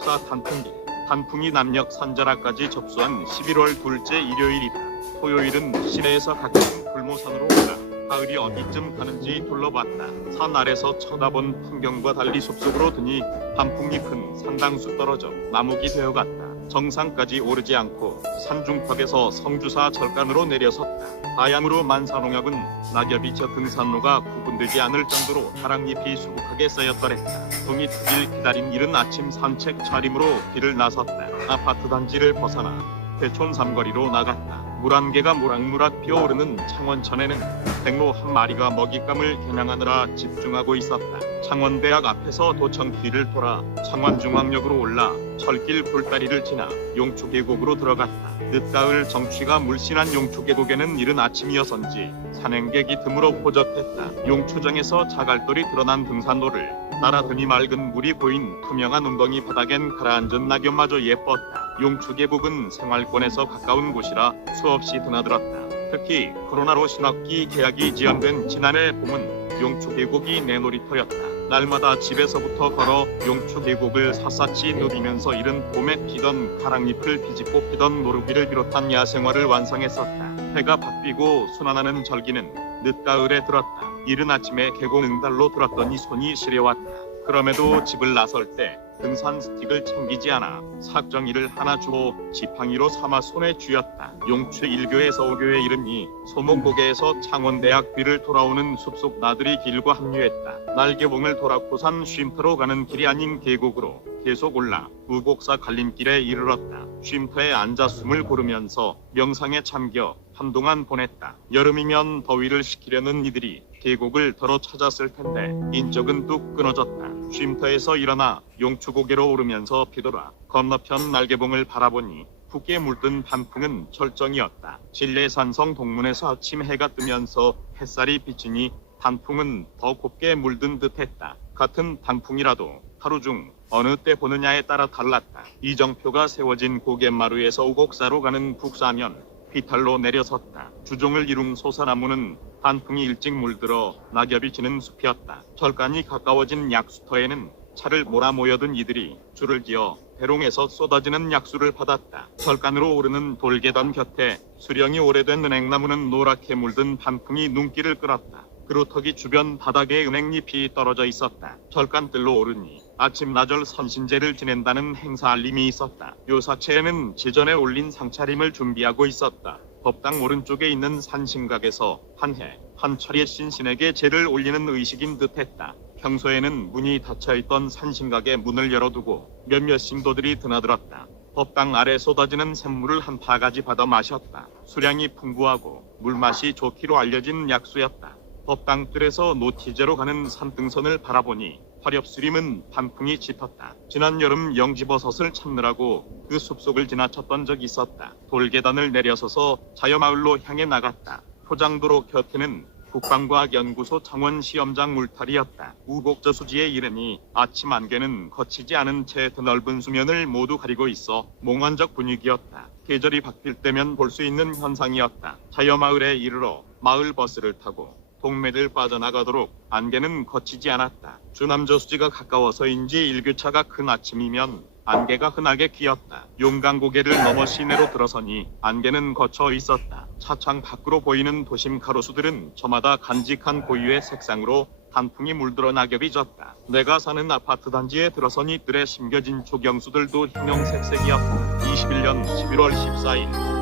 우곡사 단풍기 단풍이 남녘 산자락까지 접수한 11월 둘째 일요일이다. 토요일은 시내에서 가까운 불모산으로 올라 가을이 어디쯤 가는지 둘러봤다. 산 아래서 쳐다본 풍경과 달리 숲속으로 드니 단풍잎은 상당수 떨어져 나무기 되어갔다. 정상까지 오르지 않고 산중턱에서 성주사 절간으로 내려섰다. 하양으로 만사농약은 낙엽이 저 등산로가 구분되지 않을 정도로 다락잎이 수북하게 쌓였더랬다. 동이 트길 기다린 이른 아침 산책 차림으로 길을 나섰다. 아파트 단지를 벗어나 대촌 삼거리로 나갔다. 물한 개가 무락무락 피어오르는 창원천에는 백로 한 마리가 먹잇감을 겨냥하느라 집중하고 있었다. 창원대학 앞에서 도청길을 돌아 창원중앙역으로 올라 철길 굴다리를 지나 용초계곡으로 들어갔다. 늦가을 정취가 물씬한 용초계곡에는 이른 아침이어서인지 산행객이 드물어 포적했다. 용초정에서 자갈돌이 드러난 등산로를 따라드니 맑은 물이 보인 투명한 웅덩이 바닥엔 가라앉은 낙엽마저 예뻤다. 용초계곡은 생활권에서 가까운 곳이라 수없이 드나들었다. 특히 코로나로 신학기 개학이 지연된 지난해 봄은 용초 계곡이 내 놀이터였다. 날마다 집에서부터 걸어 용초 계곡을 샅샅이 누비면서 이른 봄에 피던 가랑잎을 비집고 피던 노루기를 비롯한 야생화를 완성했었다. 해가 바뀌고 순환하는 절기는 늦가을에 들었다. 이른 아침에 계곡 응달로 들었더니 손이 시려왔다. 그럼에도 집을 나설 때 등산 스틱을 챙기지 않아 삭정이를 하나 주고 지팡이로 삼아 손에 쥐었다. 용추 1교에서 5교에 이르니 소목고개에서 창원대학 뒤를 돌아오는 숲속 나들이 길과 합류했다. 날개봉을 돌아 고산 쉼터로 가는 길이 아닌 계곡으로 계속 올라 우곡사 갈림길에 이르렀다. 쉼터에 앉아 숨을 고르면서 명상에 참겨 한동안 보냈다. 여름이면 더위를 식히려는 이들이 계곡을 덜어 찾았을 텐데 인적은 뚝 끊어졌다. 쉼터에서 일어나 용추 고개로 오르면서 피돌아 건너편 날개봉을 바라보니 붓게 물든 단풍은 절정이었다. 진례산성 동문에서 아침 해가 뜨면서 햇살이 비치니 단풍은 더 곱게 물든 듯했다. 같은 단풍이라도 하루 중 어느 때 보느냐에 따라 달랐다. 이정표가 세워진 고갯마루에서 우곡사로 가는 북사면 피탈로 내려섰다. 주종을 이룬 소사나무는 단풍이 일찍 물들어 낙엽이 지는 숲이었다. 절간이 가까워진 약수터에는 차를 몰아 모여든 이들이 줄을 지어 대롱에서 쏟아지는 약수를 받았다. 절간으로 오르는 돌계단 곁에 수령이 오래된 은행나무는 노랗게 물든 단풍이 눈길을 끌었다. 그루터기 주변 바닥에 은행잎이 떨어져 있었다. 절간뜰로 오르니 아침 나절 선신제를 지낸다는 행사 알림이 있었다. 요사체에는 지전에 올린 상차림을 준비하고 있었다. 법당 오른쪽에 있는 산신각에서 한 해, 한 차례 신신에게 제를 올리는 의식인 듯했다. 평소에는 문이 닫혀있던 산신각의 문을 열어두고 몇몇 신도들이 드나들었다. 법당 아래 쏟아지는 샘물을 한 파가지 받아 마셨다. 수량이 풍부하고 물맛이 좋기로 알려진 약수였다. 법당 뜰에서 노티제로 가는 산등선을 바라보니 화렵수림은 단풍이 짙었다. 지난 여름 영지버섯을 찾느라고 그 숲속을 지나쳤던 적이 있었다. 돌계단을 내려서서 자여마을로 향해 나갔다. 포장도로 곁에는 국방과학연구소 창원 시험장 물탈이었다. 우곡저 수지에 이르니 아침 안개는 거치지 않은 채 드넓은 수면을 모두 가리고 있어 몽환적 분위기였다. 계절이 바뀔 때면 볼 수 있는 현상이었다. 자여마을에 이르러 마을 버스를 타고 동매들 빠져나가도록 안개는 거치지 않았다. 주남저수지가 가까워서인지 일교차가 큰 아침이면 안개가 흔하게 끼었다. 용강 고개를 넘어 시내로 들어서니 안개는 거쳐 있었다. 차창 밖으로 보이는 도심 가로수들은 저마다 간직한 고유의 색상으로 단풍이 물들어 낙엽이 졌다. 내가 사는 아파트 단지에 들어서니 뜰에 심겨진 조경수들도 형형색색이었다. 21년 11월 14일